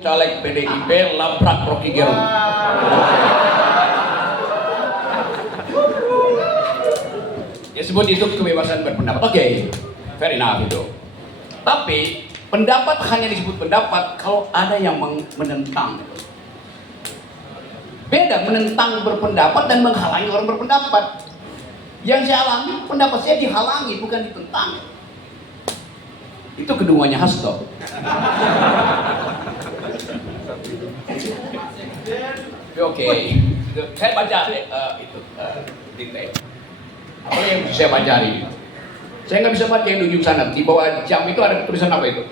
Caleg PDIP labrak Rocky Gerung. Dia sebut itu kebebasan berpendapat. Oke, fair enough itu. Tapi pendapat hanya disebut pendapat kalau ada yang menentang. Beda menentang berpendapat dan menghalangi orang berpendapat. Yang saya alami, pendapat saya dihalangi, bukan ditentang. Itu keduanya Hasto. Oke, saya baca itu detail. Apa yang saya baca hari ini? Saya nggak bisa baca yang di ujung sana. Di bawah jam itu ada tulisan apa itu?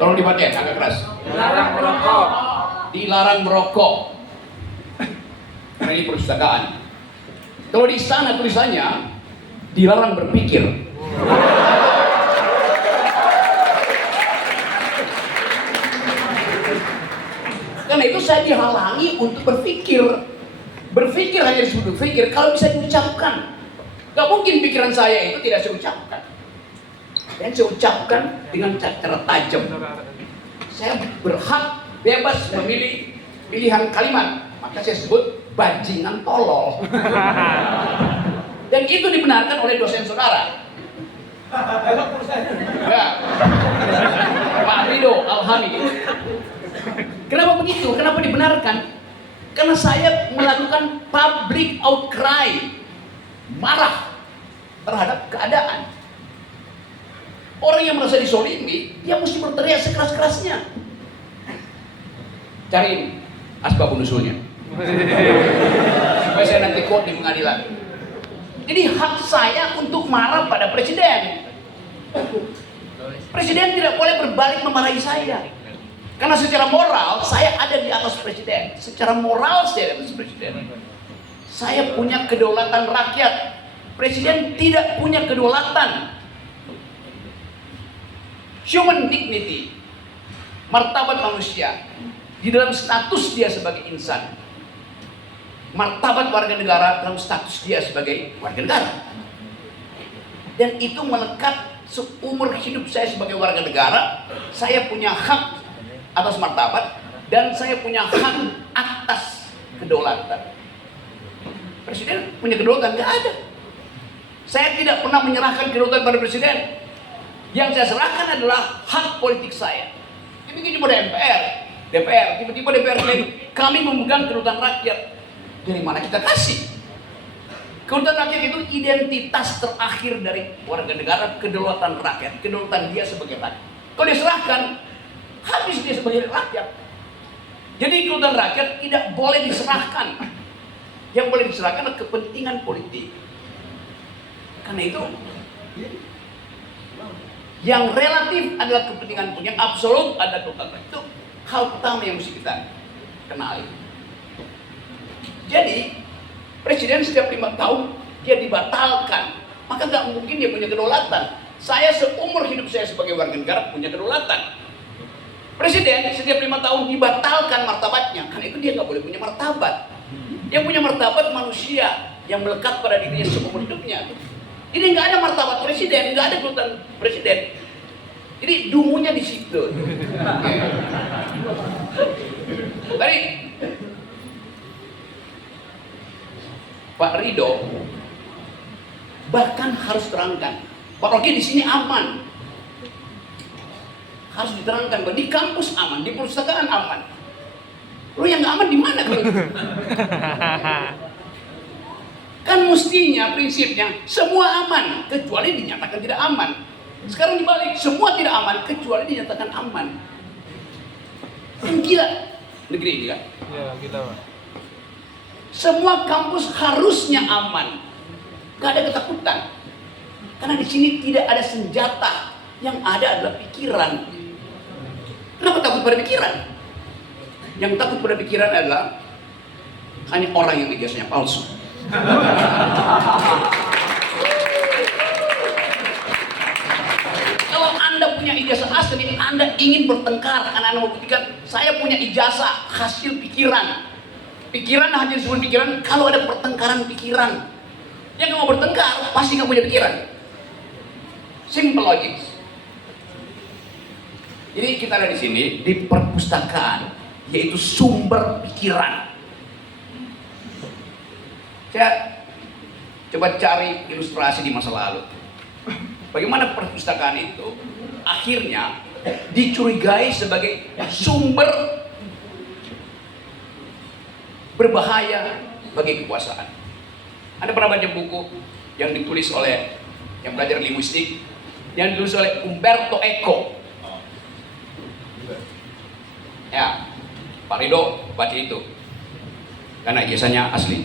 Tolong dibacain agak keras. Dilarang merokok. Dilarang merokok. Karena ini perpustakaan. Kalau di sana tulisannya dilarang berpikir. Karena itu saya dihalangi untuk berpikir. Berpikir hanya disebut berpikir kalau bisa diucapkan. Gak mungkin pikiran saya itu tidak saya ucapkan. Dan saya ucapkan dengan cara tajam. Saya berhak bebas memilih pilihan kalimat. Maka saya sebut bajingan tolol. Dan itu dibenarkan oleh dosen saudara. Ya. Pak Rido Alhami. Kenapa begitu? Kenapa dibenarkan? Karena saya melakukan public outcry, marah terhadap keadaan. Orang yang merasa disolimi, dia mesti berteriak sekeras-kerasnya. Cari asbab nusulnya. Supaya saya nanti quote di pengadilan. Jadi hak saya untuk marah pada presiden. Presiden tidak boleh berbalik memarahi saya. Karena secara moral saya ada di atas presiden. Secara moral saya di atas presiden. Saya punya kedaulatan rakyat. Presiden tidak punya kedaulatan. Human dignity, martabat manusia di dalam status dia sebagai insan. Martabat warga negara dalam status dia sebagai warga negara. Dan itu melekat seumur hidup saya sebagai warga negara. Saya punya hak atas martabat dan saya punya hak atas kedaulatan. Presiden punya kedaulatan? Nggak ada. Saya tidak pernah menyerahkan kedaulatan pada presiden. Yang saya serahkan adalah hak politik saya. Demikian juga DPR. Tiba-tiba DPR klaim kami memegang kedaulatan rakyat. Dari mana kita kasih? Kedaulatan rakyat itu identitas terakhir dari warga negara, kedaulatan rakyat, kedaulatan dia sebagai rakyat. Kalau diserahkan, habis dia sebagai rakyat. Jadi kedaulatan rakyat tidak boleh diserahkan. Yang boleh diserahkan adalah kepentingan politik. Karena itu yang relatif adalah kepentingan politik, yang absolut adalah kedaulatan rakyat. Itu hal pertama yang mesti kita kenali. Jadi presiden setiap 5 tahun dia dibatalkan, maka nggak mungkin dia punya kedaulatan. Saya seumur hidup saya sebagai warga negara punya kedaulatan. Presiden setiap 5 tahun dibatalkan martabatnya, karena itu dia nggak boleh punya martabat. Dia punya martabat manusia yang melekat pada dirinya seumur hidupnya. Jadi nggak ada martabat presiden, nggak ada kedaulatan presiden. Jadi dungunya di situ. Tadi Pak Rido bahkan harus terangkan, Pak Rocky di sini aman. Harus diterangkan bahwa di kampus aman, di perpustakaan aman. Lo yang nggak aman di mana kalau gitu? Kan mestinya prinsipnya semua aman kecuali dinyatakan tidak aman. Sekarang dibalik, semua tidak aman kecuali dinyatakan aman. Kan gila negeri ini kan? Iya, gila, Pak. Semua kampus harusnya aman, gak ada ketakutan. Karena di sini tidak ada senjata, yang ada adalah pikiran. Kenapa takut pada pikiran? Yang takut pada pikiran adalah hanya orang yang ijazahnya palsu. Kalau Anda punya ijazah asli, Anda ingin bertengkar karena Anda mau buktikan saya punya ijazah hasil pikiran. Pikiran hanya disebut pikiran kalau ada pertengkaran pikiran. Yang mau bertengkar pasti nggak punya pikiran. Simple logik. Jadi kita ada di sini di perpustakaan, yaitu sumber pikiran. Saya coba cari ilustrasi di masa lalu. Bagaimana perpustakaan itu akhirnya dicurigai sebagai sumber berbahaya bagi kekuasaan. Anda pernah baca buku yang ditulis oleh yang belajar linguistik, yang ditulis oleh Umberto Eco? Ya, Pak Rido baca itu karena ijazahnya asli.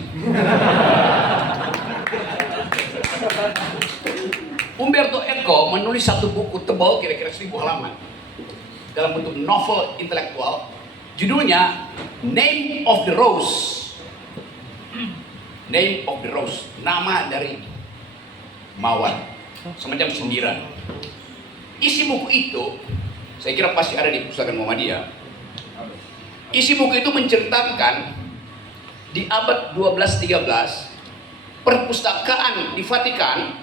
Umberto Eco menulis satu buku tebal kira-kira 1000 halaman dalam bentuk novel intelektual, judulnya Name of the Rose. Name of the Rose, nama dari mawar, semacam sindiran. Isi buku itu, saya kira pasti ada di Pusaka Muhammadiyah. Isi buku itu menceritakan di abad 12-13, perpustakaan di Vatikan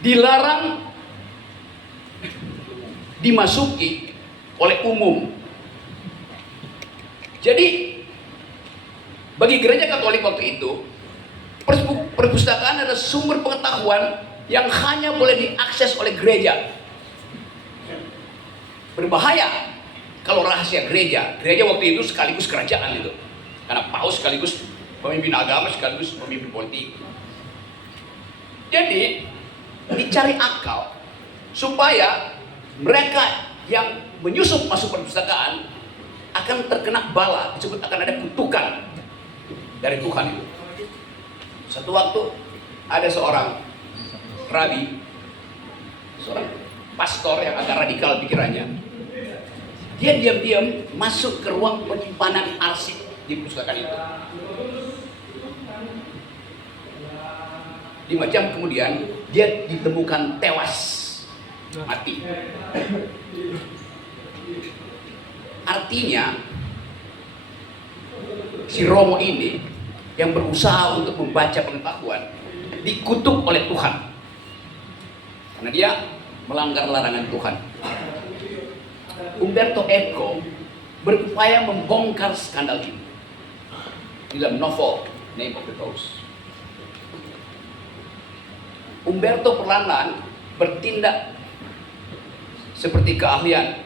dilarang dimasuki oleh umum. Jadi bagi gereja Katolik waktu itu, perpustakaan adalah sumber pengetahuan yang hanya boleh diakses oleh gereja. Berbahaya kalau rahasia gereja. Gereja waktu itu sekaligus kerajaan itu. Karena paus sekaligus pemimpin agama, sekaligus pemimpin politik. Jadi dicari akal supaya mereka yang menyusup masuk perpustakaan akan terkena bala, disebut akan ada kutukan dari Tuhan itu. Satu waktu ada seorang rabi, seorang pastor yang agak radikal pikirannya. Dia diam-diam masuk ke ruang penyimpanan arsip di perpustakaan itu. 5 jam kemudian dia ditemukan tewas, mati. Artinya si Romo ini yang berusaha untuk membaca pengetahuan dikutuk oleh Tuhan karena dia melanggar larangan Tuhan. Umberto Eco berupaya membongkar skandal ini di dalam novel Name of the Rose. Umberto perlahan bertindak seperti keahlian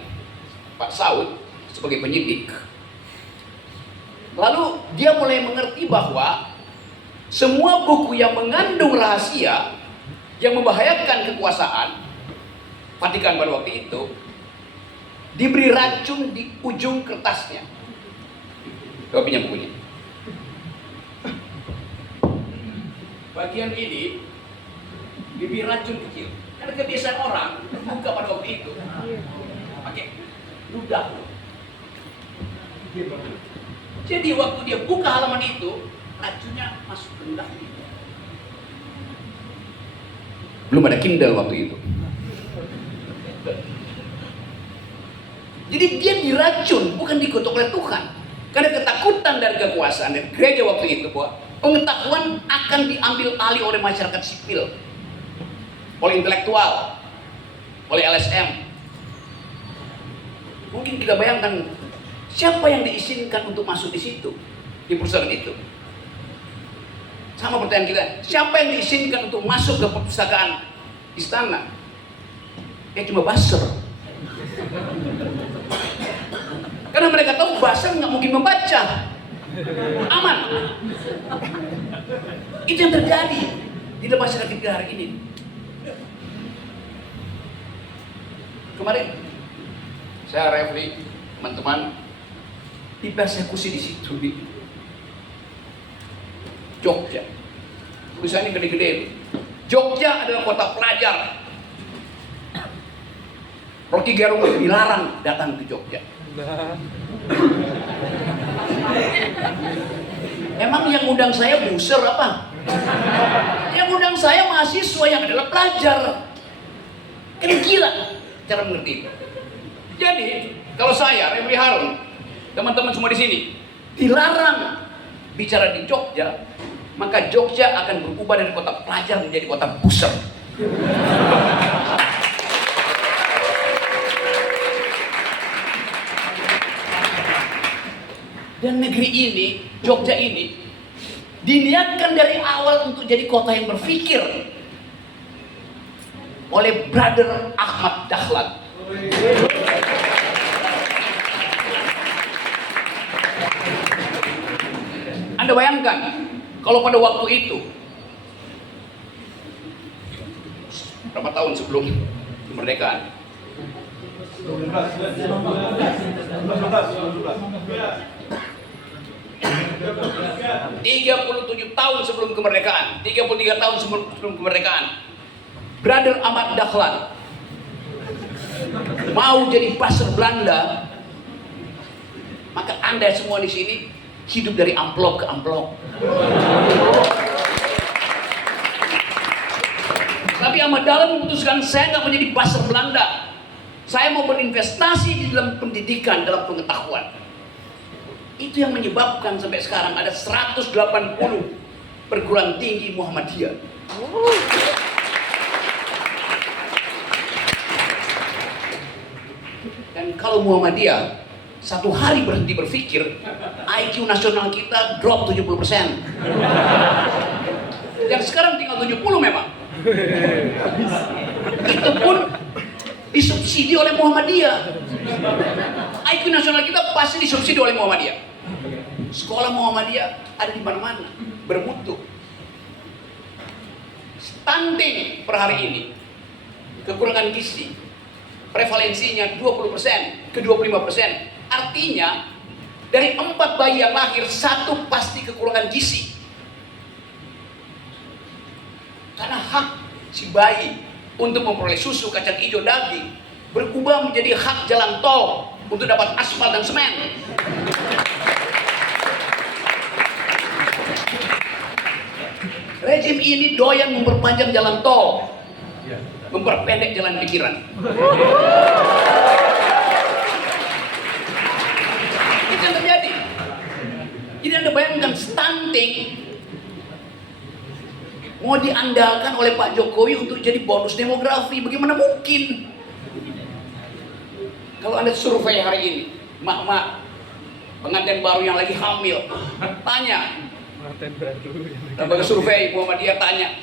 Pak Saud sebagai penyidik. Lalu dia mulai mengerti bahwa semua buku yang mengandung rahasia yang membahayakan kekuasaan Vatikan pada waktu itu diberi racun di ujung kertasnya. Coba pinjam bukunya. Bagian ini diberi racun kecil. Karena kebiasaan orang buka pada waktu itu pakai ludah. Jadi waktu dia buka halaman itu, racunnya masuk ke ludah. Belum ada Kindle waktu itu. Jadi dia diracun, bukan dikutuk oleh Tuhan. Karena ketakutan dari kekuasaan dan gereja waktu itu bahwa pengetahuan akan diambil alih oleh masyarakat sipil, oleh intelektual, oleh LSM. Mungkin kita bayangkan siapa yang diizinkan untuk masuk di situ, di perusahaan itu. Sama pertanyaan kita, siapa yang diizinkan untuk masuk ke perpustakaan istana? Ya cuma buzzer. Karena mereka tahu buzzer nggak mungkin membaca, aman. Itu yang terjadi di dalam masyarakat kita hari ini. Kemarin saya refli teman-teman dipersekusi di situ di Jogja. Tulisannya gede-gede. Jogja adalah kota pelajar. Rocky Gerung dilarang datang ke Jogja. Emang yang undang saya buser apa? Yang undang saya mahasiswa yang adalah pelajar. Kan gila cara mengerti itu. Jadi kalau saya, Refli Harun, teman-teman semua di sini dilarang bicara di Jogja, maka Jogja akan berubah dari kota pelajar menjadi kota buser. Dan negeri ini, Jogja ini, diniatkan dari awal untuk jadi kota yang berpikir oleh Brother Ahmad Dahlan. Anda bayangkan, kalau pada waktu itu, berapa tahun sebelum kemerdekaan? 37 tahun sebelum kemerdekaan, 33 tahun sebelum kemerdekaan, Brother Ahmad Dahlan mau jadi pasar Belanda, maka Anda semua di sini hidup dari amplop ke amplop. Tapi Ahmad Dahlan memutuskan, saya nggak menjadi pasar Belanda. Saya mau berinvestasi di dalam pendidikan, dalam pengetahuan. Itu yang menyebabkan sampai sekarang ada 180 perguruan tinggi Muhammadiyah. Dan kalau Muhammadiyah satu hari berhenti berpikir, IQ nasional kita drop 70%. Yang sekarang tinggal 70 memang. Itu pun disubsidi oleh Muhammadiyah. IQ nasional kita pasti disubsidi oleh Muhammadiyah. Sekolah Muhammadiyah ada di mana-mana, bermutu. Stunting per hari ini, kekurangan gizi, prevalensinya 20% ke 25%. Artinya dari 4 bayi yang lahir, 1 pasti kekurangan gizi. Karena hak si bayi untuk memperoleh susu, kacang hijau, daging berubah menjadi hak jalan tol untuk dapat aspal dan semen. Rezim ini doyan memperpanjang jalan tol, memperpendek jalan pikiran. Itu yang terjadi. Jadi Anda bayangkan, stunting mau diandalkan oleh Pak Jokowi untuk jadi bonus demografi. Bagaimana mungkin? Kalau Anda survei hari ini, mak-mak pengantin baru yang lagi hamil, tanya, lembaga survei Muhammadiyah tanya,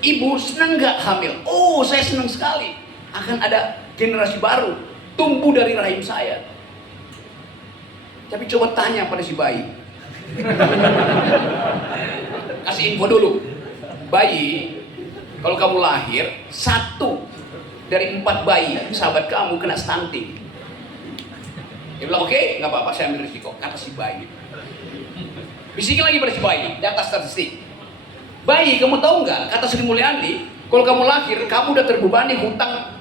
ibu senang nggak hamil? Oh, saya senang sekali. Akan ada generasi baru tumbuh dari rahim saya. Tapi coba tanya pada si bayi. Kasih info dulu. Bayi, kalau kamu lahir, 1 dari 4 bayi sahabat kamu kena stunting. Dia bilang, oke, nggak apa-apa, saya ambil risiko. Kata si bayi. Bisikin lagi pada si bayi, data statistik. Bayi, kamu tahu nggak? Kata Sri Mulyani, kalau kamu lahir, kamu udah terbebani hutang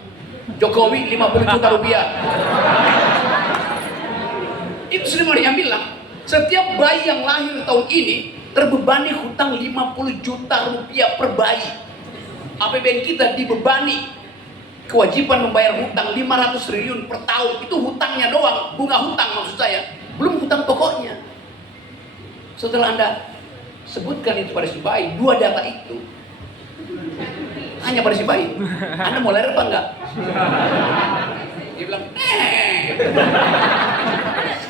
Jokowi 50 juta rupiah. Itu Sri Mulyani bilang, setiap bayi yang lahir tahun ini terbebani hutang 50 juta rupiah per bayi. APBN kita dibebani kewajiban membayar hutang 500 triliun per tahun. Itu hutangnya doang, bunga hutang maksud saya, belum hutang pokoknya. Setelah Anda sebutkan itu pada si bayi, 2 data itu hanya pada si bayi, Anda mau lahir apa enggak? Dia bilang,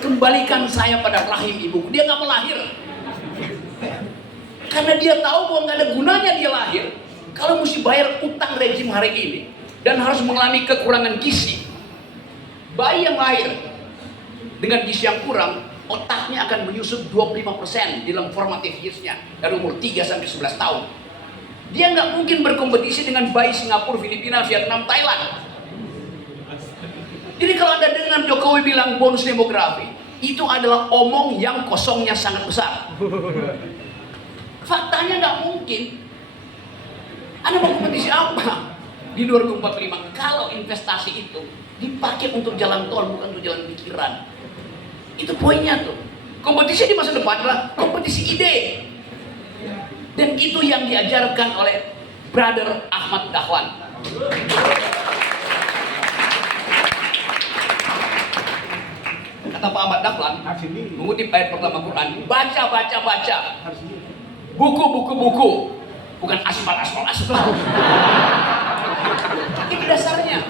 kembalikan saya pada rahim ibuku. Dia nggak mau lahir. Karena dia tahu bahwa nggak ada gunanya dia lahir kalau mesti bayar utang rezim hari ini dan harus mengalami kekurangan gizi. Bayi yang lahir dengan gizi yang kurang, otaknya akan menyusut 25% dalam formative years-nya dari umur 3 sampai 11 tahun. Dia nggak mungkin berkompetisi dengan bayi Singapura, Filipina, Vietnam, Thailand. Jadi kalau Anda dengar Jokowi bilang bonus demografi, itu adalah omong yang kosongnya sangat besar. Faktanya nggak mungkin. Anda mau kompetisi apa di 2045 kalau investasi itu dipakai untuk jalan tol, bukan untuk jalan pikiran? Itu poinnya tuh. Kompetisi di masa depan adalah kompetisi ide. Dan itu yang diajarkan oleh Brother Ahmad Dahlan. Kata Pak Ahmad Dahlan, mengutip ayat pertama Quran, baca. Buku, bukan aspal. Ini dasarnya.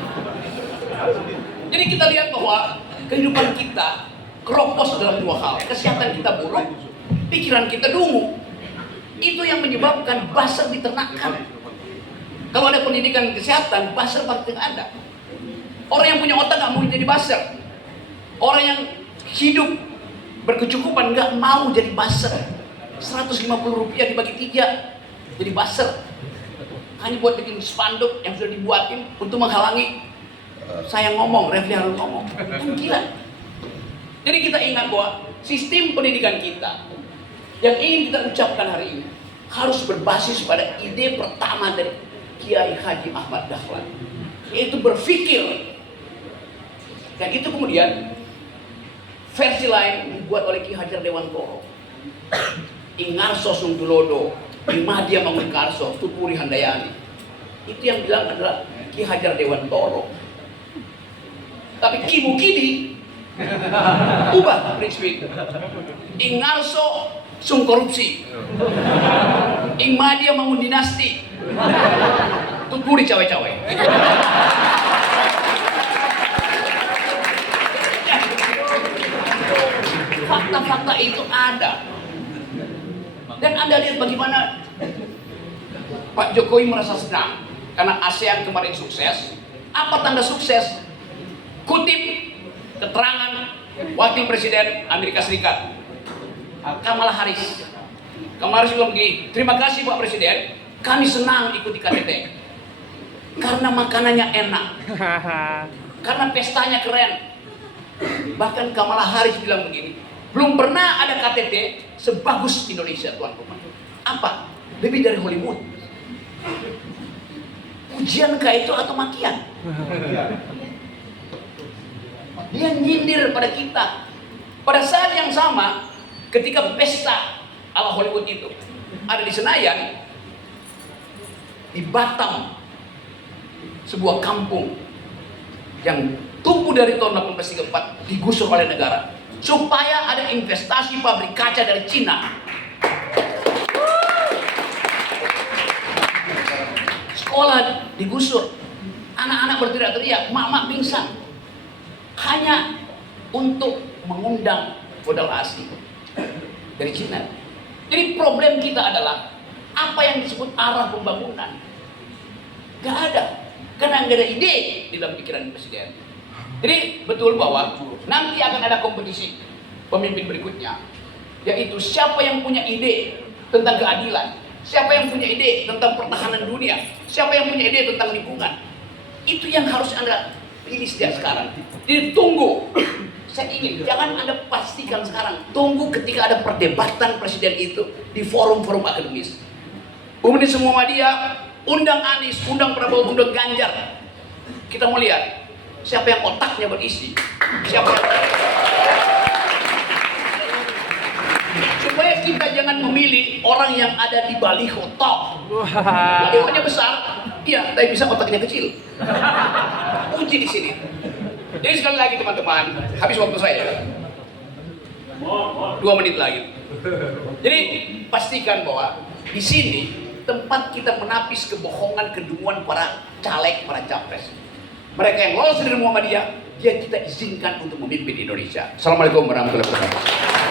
Jadi kita lihat bahwa kehidupan kita keropos dalam dua hal. Kesehatan kita buruk, pikiran kita dungu. Itu yang menyebabkan buzzer diternakkan. Kalau ada pendidikan kesehatan, buzzer pasti ada. Orang yang punya otak nggak mau jadi buzzer. Orang yang hidup berkecukupan nggak mau jadi buzzer. 150 rupiah dibagi 3 jadi buzzer. Hanya buat bikin spanduk yang sudah dibuatin untuk menghalangi saya ngomong, Refli harus ngomong. Kan gila. Jadi kita ingat bahwa sistem pendidikan kita yang ingin kita ucapkan hari ini harus berbasis pada ide pertama dari Kiai Haji Ahmad Dahlan, yaitu berpikir. Dan itu kemudian versi lain dibuat oleh Ki Hajar Dewantoro, Ingarso Sungtulodo, Imadia Mangunkarso, Tuturi Handayani. Itu yang bilang adalah Ki Hajar Dewantoro. Tapi Ki Mukidi ubah prinsip itu. Ingarso sung korupsi, Imadia Mangun dinasti, Tuturi cawe-cawe. Fakta-fakta itu ada. Dan Anda lihat bagaimana Pak Jokowi merasa senang karena ASEAN kemarin sukses. Apa tanda sukses? Kutip keterangan Wakil Presiden Amerika Serikat Kamala Harris. Kamala Harris bilang begini, terima kasih Pak Presiden, kami senang ikuti KTT karena makanannya enak, karena pestanya keren. Bahkan Kamala Harris bilang begini, belum pernah ada KTT sebagus Indonesia, tuan rumah. Apa? Lebih dari Hollywood. Ujian kah itu atau makian? Dia nyindir pada kita. Pada saat yang sama, ketika pesta ala Hollywood itu ada di Senayan, di Batam, sebuah kampung yang tumbuh dari tahun 1834 digusur oleh negara supaya ada investasi pabrik kaca dari Cina. Sekolah digusur, anak-anak berteriak-teriak, mak-mak pingsan, hanya untuk mengundang modal asing dari Cina. Jadi problem kita adalah apa yang disebut arah pembangunan. Gak ada, karena gak ada ide di dalam pikiran Presiden. Jadi betul bahwa nanti akan ada kompetisi pemimpin berikutnya, yaitu siapa yang punya ide tentang keadilan, siapa yang punya ide tentang pertahanan dunia, siapa yang punya ide tentang lingkungan. Itu yang harus Anda pilih sejak sekarang. Jadi tunggu. Saya ingin, jangan Anda pastikan sekarang. Tunggu ketika ada perdebatan Presiden itu di forum-forum akademis. Kemudian semua media, undang Anies, undang Prabowo, undang Ganjar. Kita mau lihat siapa yang otaknya berisi, siapa yang... Supaya kita jangan memilih orang yang ada di baliho top. Balihonya besar, iya, tapi bisa otaknya kecil. Uji di sini. Jadi sekali lagi teman-teman, habis waktu saya 2 menit lagi. Jadi pastikan bahwa di sini tempat kita menapis kebohongan, kedunguan para caleg, para capres. Mereka yang lolos dari Muhammadiyah, dia kita izinkan untuk memimpin Indonesia. Assalamualaikum warahmatullahi wabarakatuh.